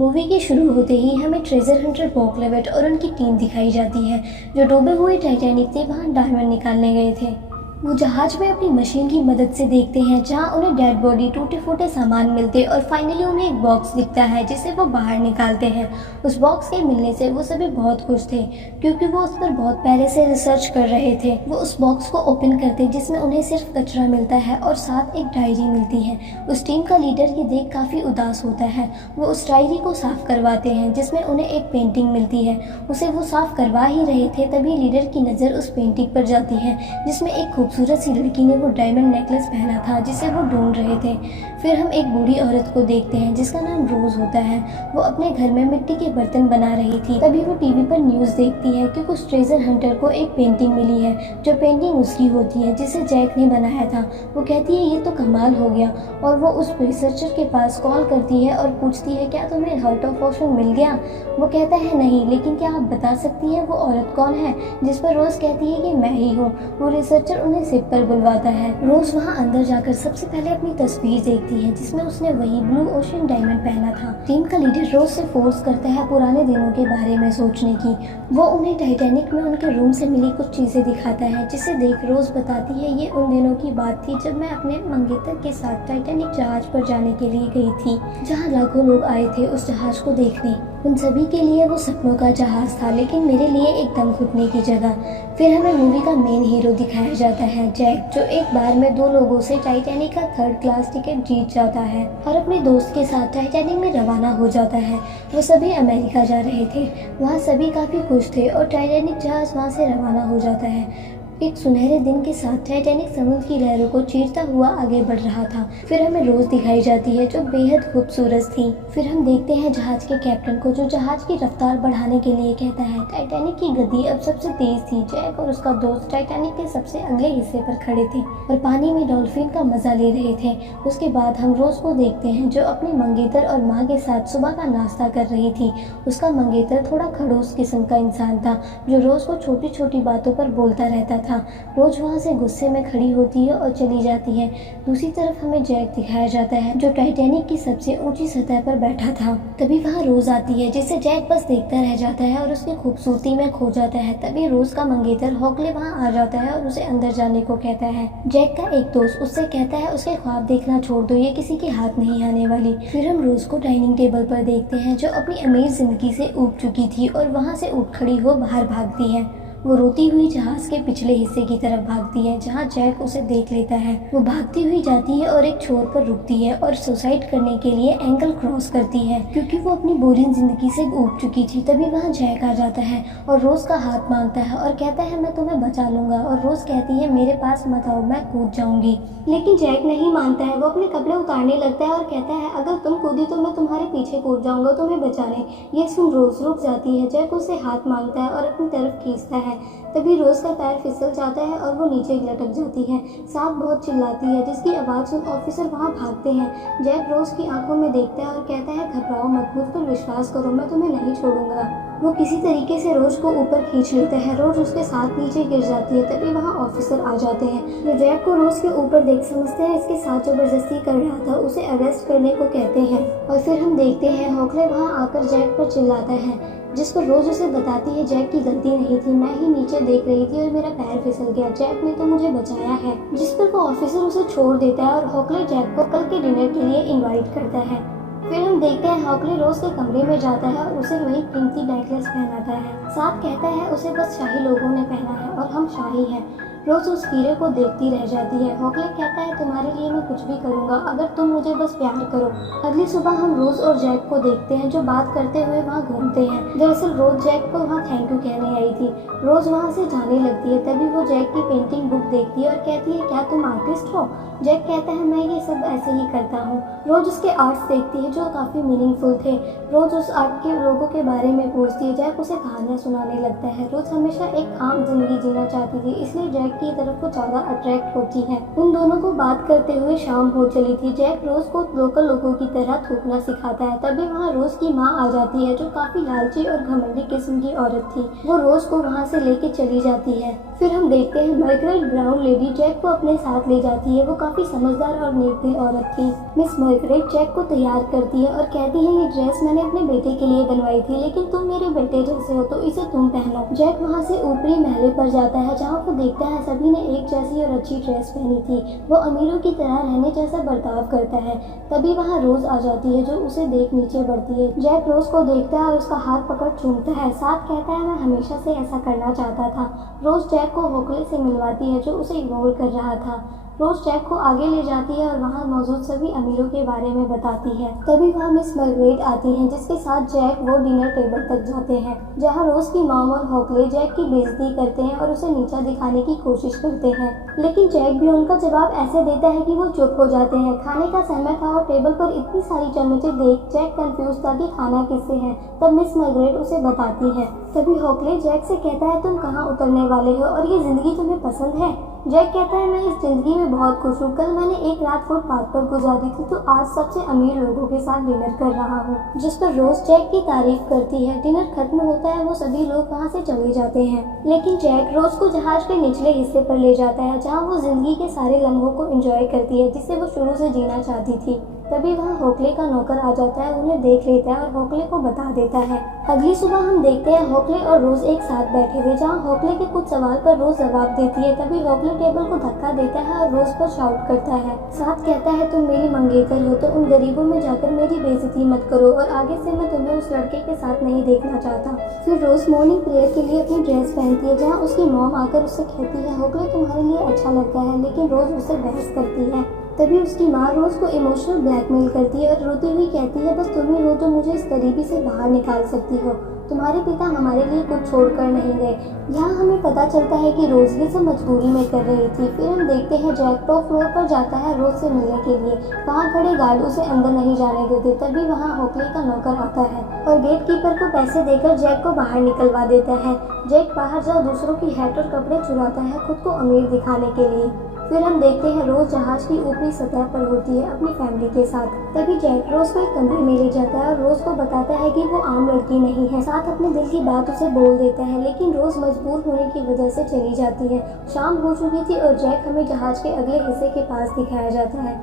Movie के शुरू होते ही हमें ट्रेजर हंटर बॉब लेविट और उनकी टीम दिखाई जाती है जो डूबे हुए टाइटैनिक से बाहर डायमंड निकालने गए थे। वो जहाज में अपनी मशीन की मदद से देखते हैं जहां उन्हें डेड बॉडी, टूटे फूटे सामान मिलते और फाइनली उन्हें एक बॉक्स दिखता है जिसे वो बाहर निकालते हैं। उस बॉक्स के मिलने से वो सभी बहुत खुश थे क्योंकि वो उस पर बहुत पहले से रिसर्च कर रहे थे। वो उस बॉक्स को ओपन करते जिसमें उन्हें सिर्फ कचरा मिलता है और साथ एक डायरी मिलती है। उस टीम का लीडर ये देख काफ़ी उदास होता है। वो उस डायरी को साफ करवाते हैं जिसमें उन्हें एक पेंटिंग मिलती है। उसे वो साफ करवा ही रहे थे तभी लीडर की नज़र उस पेंटिंग पर जाती है जिसमें एक खूबसूरत सी लड़की ने वो डायमंड नेकलेस पहना था जिसे वो ढूंढ रहे थे। फिर हम एक बूढ़ी औरत को देखते हैं जिसका नाम रोज होता है। वो अपने घर में मिट्टी के बर्तन बना रही थी। तभी वो टीवी पर न्यूज़ देखती है कि कुछ ट्रेजर हंटर को एक पेंटिंग मिली है जो पेंटिंग उसकी होती है जिसे जैक ने बनाया था। वो कहती है ये तो कमाल हो गया और वो उस रिसर्चर के पास कॉल करती है और पूछती है क्या तुम्हें हार्ट ऑफ ओशन मिल गया। वो कहता है नहीं, लेकिन क्या आप बता सकती हैं वो औरत कौन है। जिस पर रोज कहती है कि मैं ही हूँ। वो रिसर्चर उन्हें सिप पर बुलवाता है। रोज वहाँ अंदर जाकर सबसे पहले अपनी तस्वीर देखती है जिसमें उसने वही ब्लू ओशन डायमंड पहना था। टीम का लीडर रोज से फोर्स करता है पुराने दिनों के बारे में सोचने की। वो उन्हें टाइटैनिक में उनके रूम से मिली कुछ चीजें दिखाता है जिसे देख रोज बताती है ये उन दिनों की बात थी जब मैं अपने मंगेतर के साथ टाइटैनिक जहाज पर जाने के लिए गई थी जहाँ लाखों लोग आए थे उस जहाज को देखने। उन सभी के लिए वो सपनों का जहाज था लेकिन मेरे लिए एक दम घुटने की जगह। फिर हमें मूवी का मेन हीरो दिखाया जाता है जैक, जो एक बार में 2 लोगों से टाइटैनिक का 3rd क्लास टिकट जीत जाता है और अपने दोस्त के साथ टाइटैनिक में रवाना हो जाता है। वो सभी अमेरिका जा रहे थे। वहाँ सभी काफ़ी खुश थे और टाइटैनिक जहाज वहाँ से रवाना हो जाता है। एक सुनहरे दिन के साथ टाइटैनिक समुद्र की लहरों को चीरता हुआ आगे बढ़ रहा था। फिर हमें रोज दिखाई जाती है जो बेहद खूबसूरत थी। फिर हम देखते हैं जहाज के कैप्टन को जो जहाज की रफ्तार बढ़ाने के लिए कहता है। टाइटैनिक की गति अब सबसे तेज थी। जैक और उसका दोस्त टाइटैनिक के सबसे अगले हिस्से पर खड़े थे और पानी में डॉल्फिन का मजा ले रहे थे। उसके बाद हम रोज को देखते हैं जो अपने मंगेतर और माँ के साथ सुबह का नाश्ता कर रही थी। उसका मंगेतर थोड़ा खड़ूस किस्म का इंसान था जो रोज को छोटी छोटी बातों पर बोलता रहता था। रोज वहाँ से गुस्से में खड़ी होती है और चली जाती है। दूसरी तरफ हमें जैक दिखाया जाता है जो टाइटैनिक की सबसे ऊंची सतह पर बैठा था। तभी वहाँ रोज आती है जिसे जैक बस देखता रह जाता है और उसकी खूबसूरती में खो जाता है। तभी रोज का मंगेतर हॉकले वहाँ आ जाता है और उसे अंदर जाने को कहता है। जैक का एक दोस्त उससे कहता है उसके ख्वाब देखना छोड़ दो, ये किसी के हाथ नहीं आने वाली। फिर हम रोज को डाइनिंग टेबल पर देखते हैं जो अपनी अमीर जिंदगी से ऊब चुकी थी और वहाँ से उठ खड़ी हो बाहर भागती है। वो रोती हुई जहाज के पिछले हिस्से की तरफ भागती है जहाँ जैक उसे देख लेता है। वो भागती हुई जाती है और एक छोर पर रुकती है और सुसाइड करने के लिए एंगल क्रॉस करती है क्योंकि वो अपनी बोरिंग जिंदगी से ऊब चुकी थी। तभी वहाँ जैक आ जाता है और रोज का हाथ मांगता है और कहता है मैं तुम्हें बचा लूंगा। और रोज कहती है मेरे पास मत आओ, मैं कूद जाऊंगी। लेकिन जैक नहीं मानता है। वो अपने कपड़े उतारने लगता है और कहता है अगर तुम कूदी तो मैं तुम्हारे पीछे कूद जाऊंगा तुम्हें बचाने। ये सुन रोज रुक जाती है। जैक उससे हाथ मांगता है और अपनी तरफ खींचता है। तभी रोज का पैर फिसल जाता है और वो नीचे लटक जाती है। सांप बहुत चिल्लाती है जिसकी आवाज़ सुन ऑफिसर वहाँ भागते हैं। जैक रोज की आंखों में देखता है और कहता है घबराओ मत, मुझ पर विश्वास करो, मैं तुम्हें नहीं छोड़ूंगा। वो किसी तरीके से रोज को ऊपर खींच लेता है। रोज उसके साथ नीचे गिर जाती है। तभी वहाँ ऑफिसर आ जाते हैं जो जैक को रोज के ऊपर देख समझते हैं इसके साथ जबरदस्ती कर रहा था, उसे अरेस्ट करने को कहते हैं। और फिर हम देखते हैं हॉकले वहाँ आकर जैक पर चिल्लाता है जिस पर रोज उसे बताती है जैक की गलती नहीं थी, मैं ही नीचे देख रही थी और मेरा पैर फिसल गया, जैक ने तो मुझे बचाया है। जिस पर वो ऑफिसर उसे छोड़ देता है और हॉकले जैक को कल के डिनर के लिए इनवाइट करता है। फिर हम देखते हैं हॉकले रोज के कमरे में जाता है और उसे वही कीमती नेकलेस पहनाता है। साथ कहता है उसे बस शाही लोगों ने पहना है और हम शाही हैं। रोज उस हीरे को देखती रह जाती है। हॉकले कहता है तुम्हारे लिए मैं कुछ भी करूंगा अगर तुम मुझे बस प्यार करो। अगली सुबह हम रोज और जैक को देखते हैं जो बात करते हुए वहाँ घूमते हैं। दरअसल रोज जैक को वहाँ थैंक यू कहने आई थी। रोज वहाँ से जाने लगती है। तभी वो जैक की पेंटिंग बुक देखती है और कहती है क्या तुम आर्टिस्ट हो। जैक कहता है मैं ये सब ऐसे ही करता हूँ। रोज उसके आर्ट्स देखती है जो काफ़ी मीनिंगफुल थे। रोज उस आर्ट के लोगों के बारे में पूछती है। जैक उसे कहानियाँ सुनाने लगता है। रोज हमेशा एक आम जिंदगी जीना चाहती थी इसलिए जैक की तरफ वो ज़्यादा अट्रैक्ट होती है। उन दोनों को बात करते हुए शाम हो चली थी। जैक रोज को लोकल लोगों की तरह थूकना सिखाता है। तभी वहाँ रोज की माँ आ जाती है जो काफ़ी लालची और घमंडी किस्म की औरत थी। वो रोज को वहाँ से लेके चली जाती है। फिर हम देखते हैं मार्गरेट ब्राउन लेडी जैक को अपने साथ ले जाती है। वो काफी समझदार और नेकदिल औरत थी। मिस मार्गरेट जैक को तैयार करती है और कहती है ये ड्रेस मैंने अपने बेटे के लिए बनवाई थी, लेकिन तुम मेरे बेटे जैसे हो तो इसे तुम पहनो। जैक वहाँ से ऊपरी महले पर जाता है जहाँ वो देखता है सभी ने एक जैसी और अच्छी ड्रेस पहनी थी। वो अमीरों की तरह रहने जैसा बर्ताव करता है। तभी वहाँ रोज आ जाती है जो उसे देख नीचे बढ़ती है। जैक रोज को देखता है और उसका हाथ पकड़ चूमता है, साथ कहता है मैं हमेशा से ऐसा करना चाहता था। रोज जैक को होकले से मिलवाती है जो उसे इग्नोर कर रहा था। रोज जैक को आगे ले जाती है और वहाँ मौजूद सभी अमीरों के बारे में बताती है। तभी वहाँ मिस मार्गरेट आती हैं जिसके साथ जैक वो डिनर टेबल तक जाते हैं जहाँ रोज की मॉम और होकले जैक की बेइज्जती करते हैं और उसे नीचा दिखाने की कोशिश करते हैं, लेकिन जैक भी उनका जवाब ऐसे देता है कि वो चुप हो जाते हैं। खाने का समय था और टेबल पर इतनी सारी चम्मचें देख जैक कंफ्यूज था कि खाना किससे है। तब मिस मार्गरेट उसे बताती है। तभी होकले जैक से कहता है तुम कहाँ उतरने वाले हो और ये जिंदगी तुम्हें पसंद है? जैक कहता है मैं इस जिंदगी में बहुत खुश हूँ। कल मैंने एक रात फुटपाथ पर गुजारी थी तो आज सबसे अमीर लोगों के साथ डिनर कर रहा हूँ, जिस पर रोज जैक की तारीफ करती है। डिनर खत्म होता है, वो सभी लोग वहाँ से चले जाते हैं, लेकिन जैक रोज को जहाज के निचले हिस्से पर ले जाता है जहाँ वो जिंदगी के सारे लम्हों को एंजॉय करती है जिसे वो शुरू से जीना चाहती थी। तभी वहाँ होकले का नौकर आ जाता है, उन्हें देख लेता है और होकले को बता देता है। अगली सुबह हम देखते हैं होकले और रोज एक साथ बैठे थे जहाँ होकले के कुछ सवाल पर रोज जवाब देती है। तभी होकले टेबल को धक्का देता है और रोज पर शाउट करता है, साथ कहता है तुम मेरी मंगेतर हो तो उन गरीबों में जाकर मेरी बेइज्जती मत करो और आगे से मैं तुम्हें उस लड़के के साथ नहीं देखना चाहता। फिर रोज मॉर्निंग प्रेयर के लिए अपनी ड्रेस पहनती है जहाँ उसकी मॉम आकर उससे कहती है होकले तुम्हारे लिए अच्छा लगता है, लेकिन रोज उससे बहस करती है। तभी उसकी माँ रोज को इमोशनल ब्लैकमेल करती है और रोती हुई कहती है बस तुम ही हो जो मुझे इस गरीबी से बाहर निकाल सकती हो, तुम्हारे पिता हमारे लिए कुछ छोड़कर नहीं गए। यहाँ हमें पता चलता है कि रोज ये सब मजबूरी में कर रही थी। फिर हम देखते हैं जैक टॉप फ्लोर पर जाता है रोज से मिलने के लिए। वहाँ खड़े गार्ड उसे अंदर नहीं जाने देते। तभी वहाँ होकले का नौकर आता है और गेट कीपर को पैसे देकर जैक को बाहर निकलवा देता है। जैक बाहर जा दूसरों की हैट और कपड़े चुराता है खुद को अमीर दिखाने के लिए। फिर हम देखते हैं रोज जहाज की ऊपरी सतह पर होती है अपनी फैमिली के साथ। तभी जैक रोज को एक कमरे में ले जाता है और रोज को बताता है कि वो आम लड़की नहीं है, साथ अपने दिल की बात उसे बोल देता है, लेकिन रोज मजबूर होने की वजह से चली जाती है। शाम हो चुकी थी और जैक हमें जहाज के अगले हिस्से के पास दिखाया जाता है।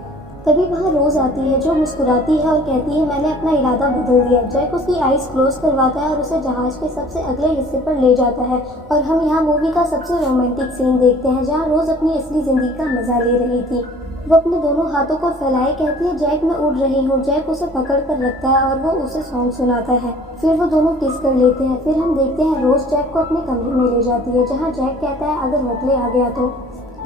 तभी वहाँ रोज आती है जो मुस्कुराती है और कहती है मैंने अपना इरादा बदल दिया। जैक उसकी आईज क्लोज करवाता है और उसे जहाज के सबसे अगले हिस्से पर ले जाता है और हम यहाँ मूवी का सबसे रोमांटिक सीन देखते हैं जहाँ रोज अपनी असली जिंदगी का मजा ले रही थी। वो अपने दोनों हाथों को फैलाए कहती है जैक मैं उड़ रही हूँ। जैक उसे पकड़ कर रखता है और वो उसे सॉन्ग सुनाता है। फिर वो दोनों किस कर लेते हैं। फिर हम देखते हैं रोज जैक को अपने कमरे में ले जाती है जहाँ जैक कहता है अगर होकले आ गया तो,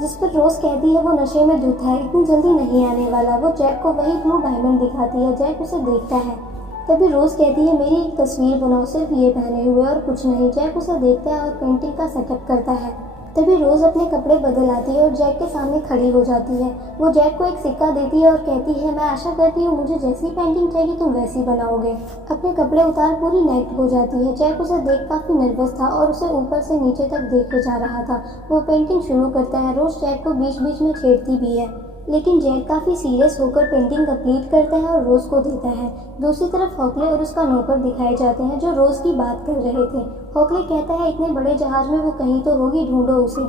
जिस पर रोज कहती है वो नशे में धुत है, इतनी जल्दी नहीं आने वाला। वो जैक को वही ब्लू डायमंड दिखाती है। जैक उसे देखता है। तभी रोज कहती है मेरी एक तस्वीर बनाओ सिर्फ ये पहने हुए और कुछ नहीं। जैक उसे देखता है और पेंटिंग का सेटअप करता है। तभी रोज अपने कपड़े बदल आती है और जैक के सामने खड़ी हो जाती है। वो जैक को एक सिक्का देती है और कहती है मैं आशा करती हूँ मुझे जैसी पेंटिंग चाहिए तुम वैसी बनाओगे। अपने कपड़े उतार पूरी नेक्ड हो जाती है। जैक उसे देख काफी नर्वस था और उसे ऊपर से नीचे तक देखे जा रहा था। वो पेंटिंग शुरू करता है। रोज जैक को बीच बीच में छेड़ती भी है, लेकिन जैक काफी सीरियस होकर पेंटिंग कंप्लीट करता है और रोज को देता है। दूसरी तरफ होकले और उसका नौकर दिखाए जाते हैं जो रोज की बात कर रहे थे। होकले कहता है इतने बड़े जहाज में वो कहीं तो होगी, ढूंढो उसे।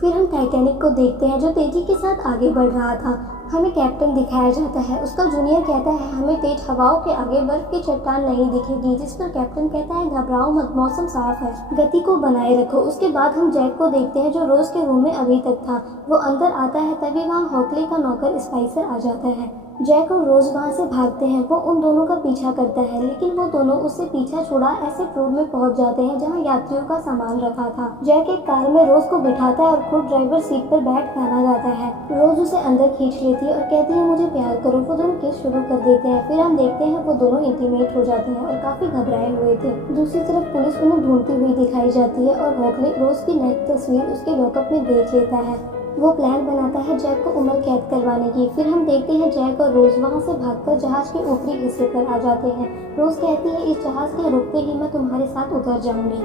फिर हम टाइटैनिक को देखते हैं जो तेजी के साथ आगे बढ़ रहा था। हमें कैप्टन दिखाया जाता है। उसका जूनियर कहता है हमें तेज हवाओं के आगे बर्फ की चट्टान नहीं दिखेगी, जिस पर कैप्टन कहता है घबराओ मत, मौसम साफ है, गति को बनाए रखो। उसके बाद हम जैक को देखते हैं जो रोज के रूम में अभी तक था। वो अंदर आता है। तभी वहाँ होकले का नौकर स्पाइसर आ जाता है। जैक और रोज वहाँ से भागते हैं। वो उन दोनों का पीछा करता है, लेकिन वो दोनों उससे पीछा छुड़ा ऐसे रोड में पहुँच जाते हैं जहाँ यात्रियों का सामान रखा था। जैक एक कार में रोज को बिठाता है और खुद ड्राइवर सीट पर बैठ खाना जाता है। रोज उसे अंदर खींच लेती है और कहती है मुझे प्यार करो। वो दोनों किस शुरू कर देते हैं। फिर हम देखते हैं वो दोनों इंटीमेट हो जाते हैं और काफी घबराए हुए थे। दूसरी तरफ पुलिस उन्हें ढूंढती हुई दिखाई जाती है और होकले रोज की नई तस्वीर उसके लॉकअप में देख लेता है। वो प्लान बनाता है जैक को उम्र कैद करवाने की। फिर हम देखते हैं जैक और रोज वहाँ से भागकर जहाज के ऊपरी हिस्से पर आ जाते हैं। रोज कहती है इस जहाज के रुकते ही मैं तुम्हारे साथ उतर जाऊंगी।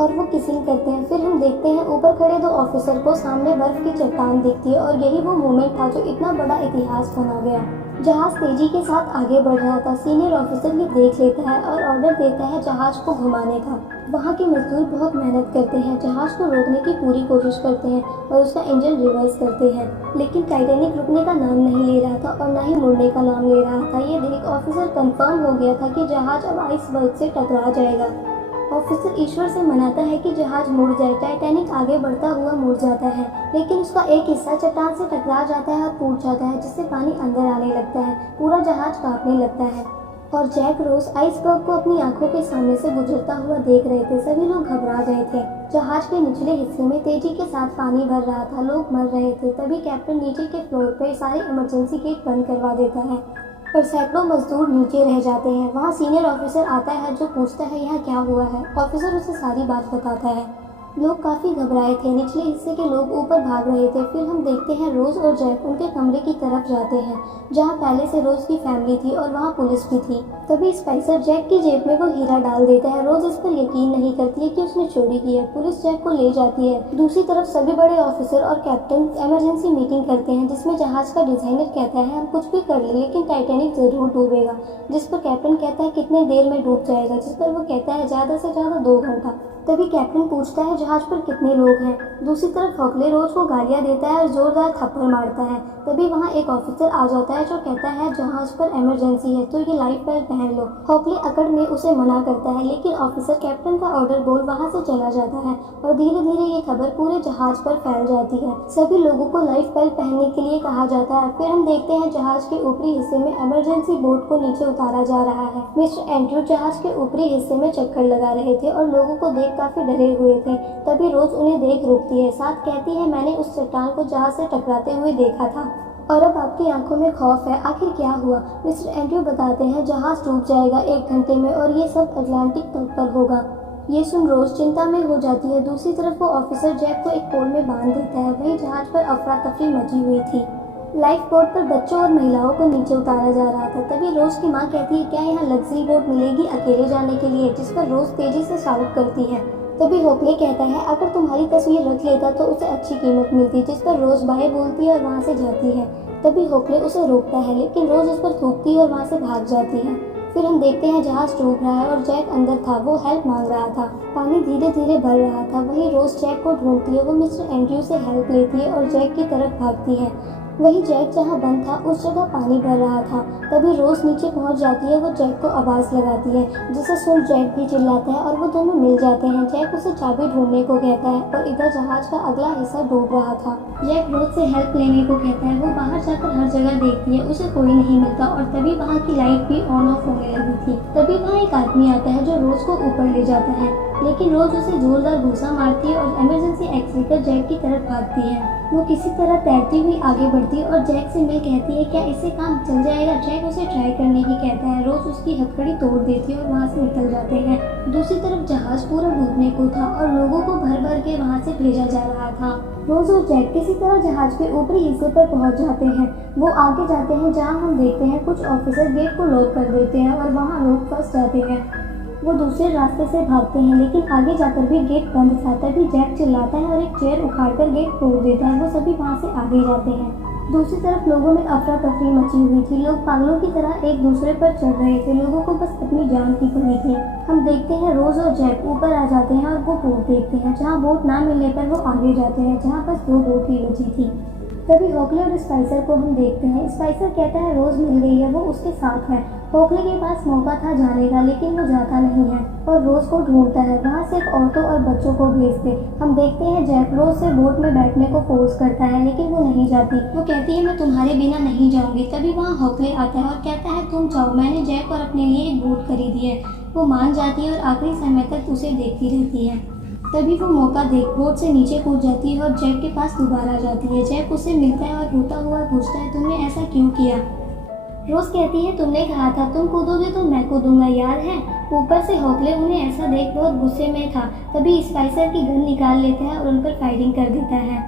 और वो किसिंग करते हैं। फिर हम देखते हैं ऊपर खड़े दो ऑफिसर को सामने बर्फ की चट्टान दिखती है और यही वो मोमेंट था जो इतना बड़ा इतिहास बना गया। जहाज तेजी के साथ आगे बढ़ रहा था। सीनियर ऑफिसर ये देख लेता है और ऑर्डर देता है जहाज को घुमाने का। वहाँ के मजदूर बहुत मेहनत करते हैं, जहाज को रोकने की पूरी कोशिश करते हैं और उसका इंजन रिवर्स करते हैं, लेकिन टाइटैनिक रुकने का नाम नहीं ले रहा था और ना ही मुड़ने का नाम ले रहा था। ये देख ऑफिसर कंफर्म हो गया था कि जहाज अब आइसबर्ग से टकरा जाएगा। ऑफिसर ईश्वर से मनाता है कि जहाज मुड़ जाए। टाइटैनिक आगे बढ़ता हुआ मुड़ जाता है, लेकिन उसका एक हिस्सा चट्टान से टकरा जाता है और टूट जाता है, जिससे पानी अंदर आने लगता है। पूरा जहाज कांपने लगता है और जैक रोज आइसबर्ग को अपनी आंखों के सामने से गुजरता हुआ देख रहे थे। सभी लोग घबरा गए थे। जहाज के निचले हिस्से में तेजी के साथ पानी भर रहा था, लोग मर रहे थे। तभी कैप्टन नीचे के फ्लोर पर सारे इमरजेंसी गेट बंद करवा देता है और सैकड़ों मजदूर नीचे रह जाते हैं। वहाँ सीनियर ऑफिसर आता है जो पूछता है यहाँ क्या हुआ है। ऑफिसर उसे सारी बात बताता है। लोग काफ़ी घबराए थे। निचले हिस्से के लोग ऊपर भाग रहे थे। फिर हम देखते हैं रोज और जैक उनके कमरे की तरफ जाते हैं जहाँ पहले से रोज की फैमिली थी और वहाँ पुलिस भी थी। तभी स्पाइसर जैक की जेब में वो हीरा डाल देता है। रोज इस पर यकीन नहीं करती है कि उसने चोरी की है। पुलिस जैक को ले जाती है। दूसरी तरफ सभी बड़े ऑफिसर और कैप्टन इमरजेंसी मीटिंग करते हैं जिसमें जहाज का डिजाइनर कहता है हम कुछ भी कर लें लेकिन टाइटैनिक जरूर डूबेगा। जिस पर कैप्टन कहता है कितने देर में डूब जाएगा, जिस पर वो कहता है ज़्यादा से ज़्यादा 2 घंटा। तभी कैप्टन पूछता है जहाज पर कितने लोग हैं। दूसरी तरफ हॉकले रोज को गालियां देता है और जोरदार थप्पड़ मारता है। तभी वहाँ एक ऑफिसर आ जाता है जो कहता है जहाज पर इमरजेंसी है तो ये लाइफ बेल्ट पहन लो। हॉकले अकड़ में उसे मना करता है, लेकिन ऑफिसर कैप्टन का ऑर्डर बोल वहाँ से चला जाता है और धीरे धीरे ये खबर पूरे जहाज पर फैल जाती है। सभी लोगों को लाइफ बेल्ट पहनने के लिए कहा जाता है। फिर हम देखते हैं जहाज के ऊपरी हिस्से में इमरजेंसी बोट को नीचे उतारा जा रहा है। मिस्टर एंड्रयू जहाज के ऊपरी हिस्से में चक्कर लगा रहे थे और लोगों को देख काफी डरे हुए थे। तभी रोज उन्हें देख रुकती है, साथ कहती है मैंने उस चट्टान को जहाज से टकराते हुए देखा था और अब आपकी आंखों में खौफ है। आखिर क्या हुआ? मिस्टर एंड्रयू बताते हैं जहाज डूब जाएगा 1 घंटे में और ये सब अटलांटिक तट पर होगा। ये सुन रोज चिंता में हो जाती है। दूसरी तरफ वो ऑफिसर जैक को एक पोल में बांध देता है। वहीं जहाज पर अफरा तफरी मची हुई थी। लाइफ बोट पर बच्चों और महिलाओं को नीचे उतारा जा रहा था। तभी रोज की माँ कहती है क्या यहाँ लग्जरी बोट मिलेगी अकेले जाने के लिए, जिस पर रोज तेजी से शाउट करती है। तभी होकले कहता है अगर तुम्हारी तस्वीर रख लेता तो उसे अच्छी कीमत मिलती, जिस पर रोज बाय बोलती है और वहाँ से जाती है। तभी होकले उसे रोकता है, लेकिन रोज उस पर थूकती है और वहाँ से भाग जाती है। फिर हम देखते हैं जहाज डूब रहा है और जैक अंदर था। वो हेल्प मांग रहा था। पानी धीरे धीरे भर रहा था। वहीं रोज जैक को ढूंढती है। वो मिस्टर एंड्रयू से हेल्प लेती है और जैक की तरफ भागती है। वहीं जैक जहाँ बंद था उस जगह पानी भर रहा था। तभी रोज नीचे पहुंच जाती है। वो जैक को आवाज़ लगाती है, जिसे सुन जैक भी चिल्लाता है और वो दोनों मिल जाते हैं। जैक उसे चाबी ढूंढने को कहता है और इधर जहाज का अगला हिस्सा डूब रहा था। जैक रोज से हेल्प लेने को कहता है। वो बाहर जाकर हर जगह देखती है, उसे कोई नहीं मिलता और तभी वहाँ की लाइट भी ऑन ऑफ होने लगी थी। तभी वहाँ एक आदमी आता है जो रोज को ऊपर ले जाता है, लेकिन रोज उसे जोरदार घूसा मारती है और इमरजेंसी एक्सिट कर जैक की तरफ भागती है। वो किसी तरह तैरती हुई आगे बढ़ती है और जैक से मिल कहती है क्या इससे काम चल जाएगा। जैक उसे ट्राई करने की कहता है। रोज उसकी हथकड़ी तोड़ देती है और वहाँ से निकल जाते हैं। दूसरी तरफ जहाज पूरा डूबने को था और लोगों को भर भर के वहाँ से भेजा जा रहा था। रोज और जैक किसी तरह जहाज के ऊपरी हिस्से पर पहुँच जाते हैं। वो आगे जाते हैं जहाँ हम देखते हैं कुछ ऑफिसर गेट को लॉक कर देते हैं और वहाँ लोग फंस जाते हैं। वो दूसरे रास्ते से भागते हैं, लेकिन आगे जाकर भी गेट बंद था। तभी जैक चिल्लाता है और एक चेयर उखाड़कर गेट तोड़ देता है। वो सभी वहाँ से आगे जाते हैं। दूसरी तरफ लोगों में अफरा तफरी मची हुई थी। लोग पागलों की तरह एक दूसरे पर चढ़ रहे थे। लोगों को बस अपनी जान की पड़ी थी। हम देखते हैं रोज और जैक ऊपर आ जाते हैं और वो बोट देखते हैं। जहाँ बोट ना मिलने पर वो आगे जाते हैं जहाँ बस 2 बोट ही बची थी। तभी होकले और स्पाइसर को हम देखते हैं। स्पाइसर कहता है रोज मिल गई है, वो उसके साथ है। होकले के पास मौका था जाने का, लेकिन वो जाता नहीं है और रोज को ढूंढता है। वहाँ सिर्फ औरतों और बच्चों को भेजते। हम देखते हैं जैक रोज से बोट में बैठने को फोर्स करता है, लेकिन वो नहीं जाती। वो कहती है मैं तुम्हारे बिना नहीं जाऊंगी। तभी वहाँ होकले आता है और कहता है तुम जाओ, मैंने जैक और अपने लिए एक बोट खरीदी है। वो मान जाती है और आखिरी समय तक उसे देखती रहती है। तभी वो मौका देख बोट से नीचे कूद जाती है और जैक के पास दोबारा जाती है। जैक उससे मिलता है और रोता हुआ पूछता है तुमने ऐसा क्यों किया। रोज कहती है तुमने कहा था तुम कूदोगे तो मैं कूदूंगा, याद है। ऊपर से होकले उन्हें ऐसा देख बहुत गुस्से में था। तभी स्पाइसर की गन निकाल लेता है और उन पर फायरिंग कर देता है।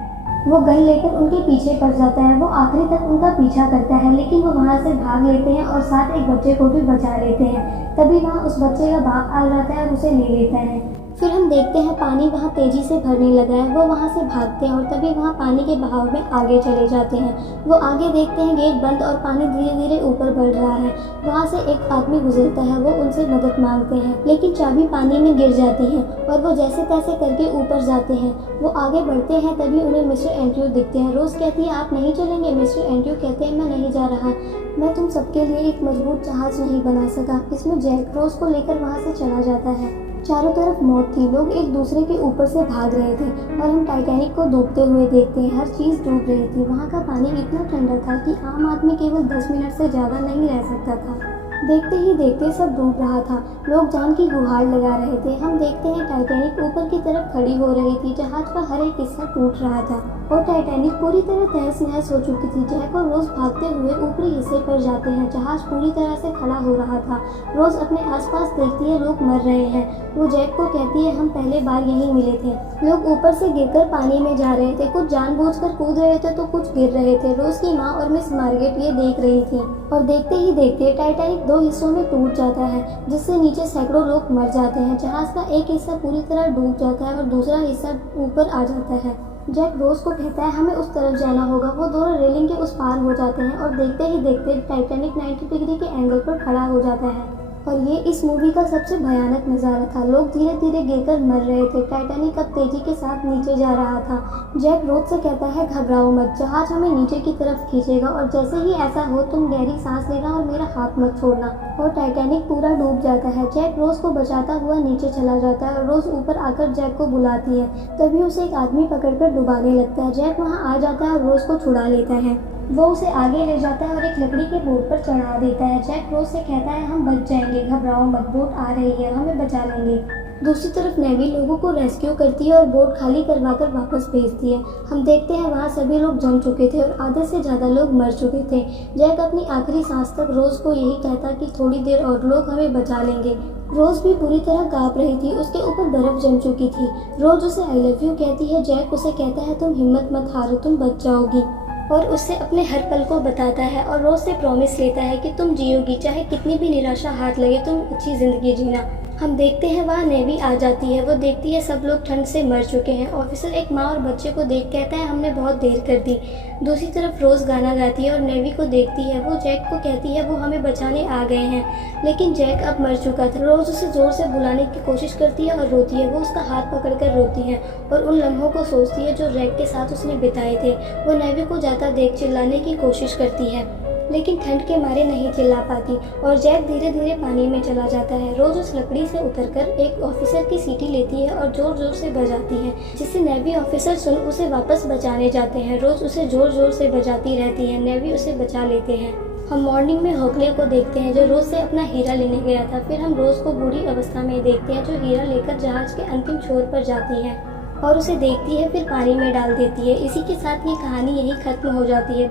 वो गन लेकर उनके पीछे पड़ जाता है। वो आखिरी तक उनका पीछा करता है, लेकिन वो वहाँ से भाग लेते हैं और साथ एक बच्चे को भी बचा लेते हैं। तभी वहाँ उस बच्चे का बाप आ जाता है और उसे ले लेता है। फिर हम देखते हैं पानी वहाँ तेजी से भरने लगा है। वो वहाँ से भागते हैं और तभी वहाँ पानी के बहाव में आगे चले जाते हैं। वो आगे देखते हैं गेट बंद और पानी धीरे धीरे ऊपर बढ़ रहा है। वहाँ से एक आदमी गुजरता है। वो उनसे मदद मांगते हैं लेकिन चाबी पानी में गिर जाती है और वो जैसे तैसे करके ऊपर जाते हैं। वो आगे बढ़ते हैं तभी उन्हें मिस्टर एंड्रयू दिखते हैं। रोज कहती है आप नहीं चलेंगे? मिस्टर एंड्रयू कहते हैं मैं नहीं जा रहा, मैं तुम सबके लिए एक मजबूत जहाज नहीं बना सका। इसमें जैक रोज को लेकर वहाँ से चला जाता है। चारों तरफ मौत थी। लोग एक दूसरे के ऊपर से भाग रहे थे और हम टाइटैनिक को डूबते हुए देखते हैं। हर चीज़ डूब रही थी। वहाँ का पानी इतना ठंडा था कि आम आदमी केवल 10 मिनट से ज़्यादा नहीं रह सकता था। देखते ही देखते सब डूब रहा था। लोग जान की गुहार लगा रहे थे। हम देखते हैं टाइटैनिक ऊपर की तरफ खड़ी हो रही थी। जहाज का हर एक हिस्सा टूट रहा था और टाइटैनिक पूरी तरह तहस नहस हो चुकी थी। जैक और रोज भागते हुए ऊपरी हिस्से पर जाते हैं। जहाज पूरी तरह से खड़ा हो रहा था। रोज अपने आसपास देखती है, लोग मर रहे हैं। वो जैक को कहती है हम पहले बार यहीं मिले थे। लोग ऊपर से गिरकर पानी में जा रहे थे। कुछ जानबूझकर कूद रहे थे तो कुछ गिर रहे थे। रोज की माँ और मिस मार्गेट ये देख रही थी और देखते ही देखते टाइटैनिक 2 हिस्सों में टूट जाता है जिससे नीचे सैकड़ों लोग मर जाते हैं। जहाज का एक हिस्सा पूरी तरह डूब जाता है और दूसरा हिस्सा ऊपर आ जाता है। जैक रोज को कहता है हमें उस तरफ जाना होगा। वो दोनों रेलिंग के उस पार हो जाते हैं और देखते ही देखते टाइटैनिक 90 डिग्री के एंगल पर खड़ा हो जाता है। और ये इस मूवी का सबसे भयानक नज़ारा था। लोग धीरे धीरे गिरकर मर रहे थे। टाइटैनिक अब तेजी के साथ नीचे जा रहा था। जैक रोज से कहता है घबराओ मत, जहाज हमें नीचे की तरफ खींचेगा और जैसे ही ऐसा हो तुम गहरी सांस लेना और मेरा हाथ मत छोड़ना। और टाइटैनिक पूरा डूब जाता है। जैक रोज को बचाता हुआ नीचे चला जाता है और रोज ऊपर आकर जैक को बुलाती है। तभी उसे एक आदमी पकड़कर डुबाने लगता है। जैक वहाँ आ जाता है और रोज को छुड़ा लेता है। वो उसे आगे ले जाता है और एक लकड़ी के बोट पर चढ़ा देता है। जैक रोज से कहता है हम बच जाएंगे, घबराओ मत, बोट आ रही है, हमें बचा लेंगे। दूसरी तरफ नेवी लोगों को रेस्क्यू करती है और बोट खाली करवाकर वापस भेजती है। हम देखते हैं वहाँ सभी लोग जम चुके थे और आधे से ज़्यादा लोग मर चुके थे। जैक अपनी आखिरी सांस तक रोज को यही कहता कि थोड़ी देर और, लोग हमें बचा लेंगे। रोज भी पूरी तरह कांप रही थी। उसके ऊपर बर्फ जम चुकी थी। रोज उसे आई लव यू कहती है। जैक उसे कहता है तुम हिम्मत मत हारो, तुम बच जाओगी और उससे अपने हर पल को बताता है और रोज से प्रॉमिस लेता है कि तुम जियोगी, चाहे कितनी भी निराशा हाथ लगे, तुम अच्छी जिंदगी जीना। हम देखते हैं वहाँ नेवी आ जाती है। वो देखती है सब लोग ठंड से मर चुके हैं। ऑफिसर एक माँ और बच्चे को देख कहता है हमने बहुत देर कर दी। दूसरी तरफ रोज गाना गाती है और नेवी को देखती है। वो जैक को कहती है वो हमें बचाने आ गए हैं, लेकिन जैक अब मर चुका था। रोज उसे जोर से बुलाने की कोशिश करती है और रोती है। वो उसका हाथ पकड़कर रोती है और उन लम्हों को सोचती है जो जैक के साथ उसने बिताए थे। वो नेवी को जाता देख चिल्लाने की कोशिश करती है लेकिन ठंड के मारे नहीं चिल्ला पाती और जैक धीरे धीरे पानी में चला जाता है। रोज उस लकड़ी से उतरकर एक ऑफिसर की सीटी लेती है और जोर जोर से बजाती है, जिससे नेवी ऑफिसर सुन उसे वापस बचाने जाते हैं। रोज उसे जोर जोर से बजाती रहती है। नेवी उसे बचा लेते हैं। हम मॉर्निंग में होकले को देखते हैं जो रोज से अपना हीरा लेने गया था। फिर हम रोज को बूढ़ी अवस्था में देखते हैं जो हीरा लेकर जहाज के अंतिम छोर पर जाती है और उसे देखती है, फिर पानी में डाल देती है। इसी के साथ ये कहानी यहीं खत्म हो जाती है।